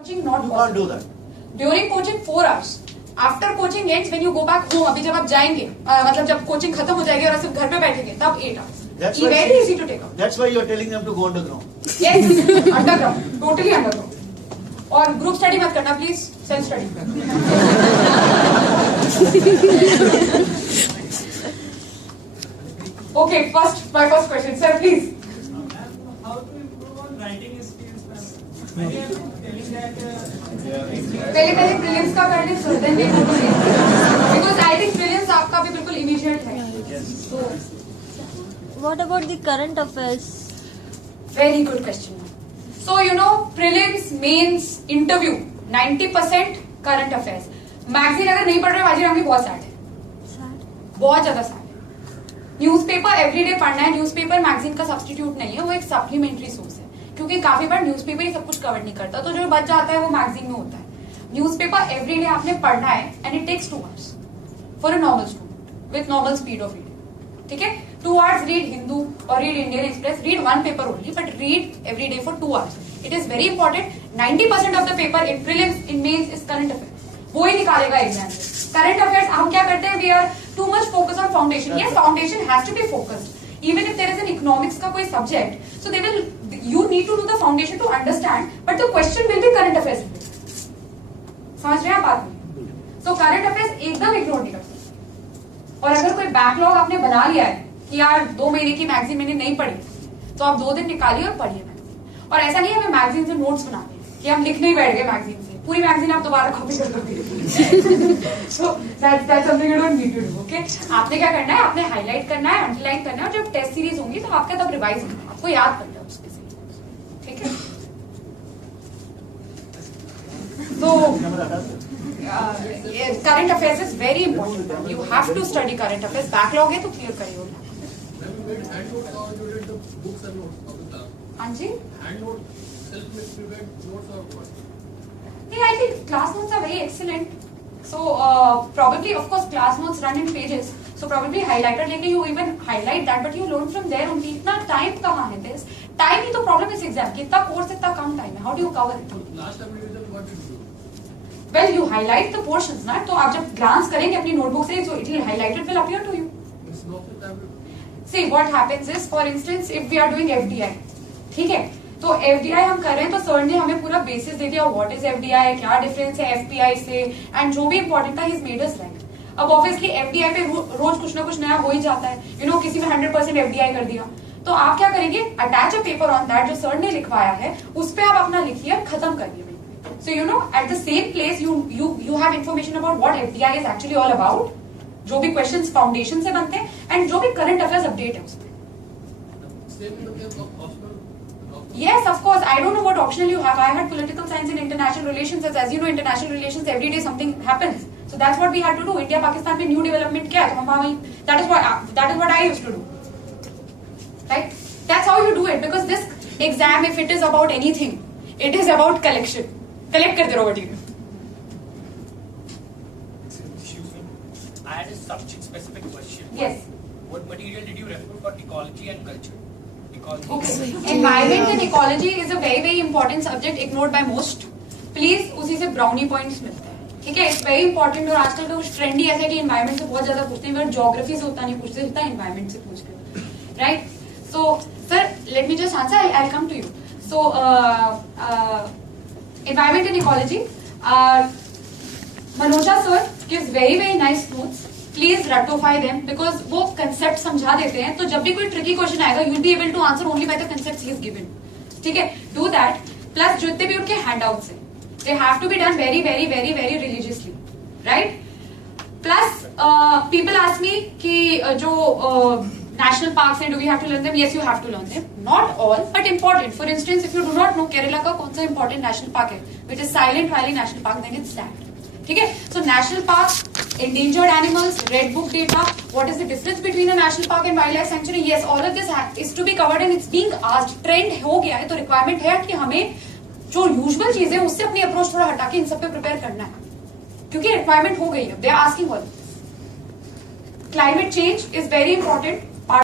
Coaching not You possible. can't do that. During coaching 4 hours. After coaching ends when you go back home. अभी जब आप जाएंगे मतलब जब कोचिंग खत्म हो जाएगी और आप सिर्फ घर पे बैठेंगे तब 8 hours. That's why Very easy to take out. That's why you are telling them to go underground. Yes, underground, totally underground. और ग्रुप स्टडी मत करना प्लीज, सेल्फ स्टडी करना. Okay, my first question, sir, please. How to improve on writing skills, ma'am? I am telling that. पहले prelims का करने sir then because I think prelims आपका भी बिल्कुल इमीडिएट है. So, What about the current affairs? very good question. So you know prelims, mains, interview 90% current affairs. Magazine अगर नहीं पढ़ रहे बाजी राम की बहुत सैड है, बहुत ज्यादा सैड है. न्यूज़पेपर एवरीडे पढ़ना है. न्यूज़पेपर मैगजीन का सब्स्टिट्यूट नहीं है, वो एक सप्लीमेंट्री सोर्स है क्योंकि काफी बार न्यूज़पेपर ही सब कुछ कवर नहीं करता, तो जो बच जाता है वो मैगजीन में होता है. न्यूज़पेपर एवरीडे आपने पढ़ना है and it takes 2 hours for a normal student with normal speed of reading. ठीक है, 2 hours read Hindu or read Indian Express, read one paper only, but read every day for 2 hours. It is very important. 90% of the paper in prelims, in mains is current affairs. वो ही निकालेगा exam में. Current affairs हम क्या करते हैं, we are too much focus on foundation. ये foundation has to be focused. Even if there is an economics का कोई subject, so they will, you need to do the foundation to understand, but the question will be current affairs. समझ रहे हैं आप बात में? So current affairs एकदम ignore नहीं कर सकते. और अगर कोई बैकलॉग आपने बना लिया है कि यार 2 महीने की मैगजीन मैंने नहीं पढ़ी, तो आप 2 दिन निकालिए और पढ़िए मैगजीन. और ऐसा नहीं है हमें मैगजीन से नोट्स बनाने हैं कि हम लिखने ही बैठ गए मैगजीन से, पूरी मैगजीन आप दोबारा कॉपी कर दोगे. So that's something you don't need to do. Okay? आपने क्या करना है, आपने हाईलाइट करना है, अंडरलाइन करना है, और जब टेस्ट सीरीज होंगी तो आपका तब रिवाइज होगा, आपको याद करना है उसके से. ठीक है, तो current affairs is very important. You have to study current affairs. Backlog है तो क्लियर करिए. हाँ जी, नहीं, I think class notes are very excellent. So probably, of course, class notes run in pages. So probably highlighter लेके you even highlight that, but you learn from there only. इतना time कहाँ है? This time ही तो problem is exam. कितना course इतना कम time है. How do you cover it? Last time revision, what did you do? Well, you highlight the portions, ना. तो आप जब glance करेंगे अपनी notebook से, so it will highlight it will appear to you. It's not the time. See, what happens is, for instance, if we are doing FDI, ठीक है, तो FDI हम कर रहे हैं तो सर ने हमें पूरा बेसिस दे दिया, व्हाट इज FDI, क्या डिफरेंस है FPI से, एंड जो भी इंपॉर्टेंट था हिज मेड अस राइट. अब ऑब्वियसली FDI पे रोज कुछ ना कुछ नया हो ही जाता है. यू नो, किसी में 100% FDI कर दिया, तो आप क्या करेंगे, attach a paper on that जो सर ने लिखवाया है, उस पे आप अपना लिखिए और खत्म करिए. So you know, at the same place you have information about what FDI is actually all about, जो भी क्वेश्चंस फाउंडेशन से बनते हैं एंड जो भी करंट अफेयर्स अपडेट है उसमें. Yes, of course. I don't know what optional you have. I had political science and international relations. As you know, international relations every day something happens. So that's what we had to do. India Pakistan में new development क्या है? तो हम वहीं. That is what I used to do. Right? That's how you do it. Because this exam, if it is about anything, it is about collection. Collect करते रहो material. Excuse me. I had a subject-specific question. Yes. What material did you refer for ecology and culture? Okay. Environment and ecology is a very very important subject ignored by most. Please उसी से brownie points मिलते हैं. ठीक है, it's very important. और आजकल का कुछ ट्रेंडी ऐसा है कि environment से बहुत ज्यादा पूछते हैं, पर ज्योग्राफी से उतना नहीं पूछते जितना environment से पूछते हैं. Right? So sir, let me just answer. I'll come to you. So environment and ecology. Manoja sir gives very very nice notes. Please ratify them because वो कंसेप्ट समझा देते हैं, तो जब भी कोई ट्रिकी क्वेश्चन आएगा you'll be able to answer only by the concepts he has given. ठीक है, do that. Plus जितने भी उनके handouts हैं, they have to be done very very very very religiously, right? Plus people ask me कि जो national parks हैं, do we have to learn them? Yes, you have to learn them. Not all, but important. For instance, if you do not know Kerala का कौन सा important national park है, which is Silent Valley National Park, then it's that. ठीक है, so national park, endangered animals, red book data, what is the difference between a national park and wildlife sanctuary? Yes, all of this is to be covered and it's being asked. Trend हो गया है, तो requirement है कि हमें जो usual चीजें उससे अपनी अप्रोच थोड़ा हटा के इन सब पे प्रिपेयर करना है, क्योंकि रिक्वायरमेंट हो गई है. They are asking all. Climate change is very important.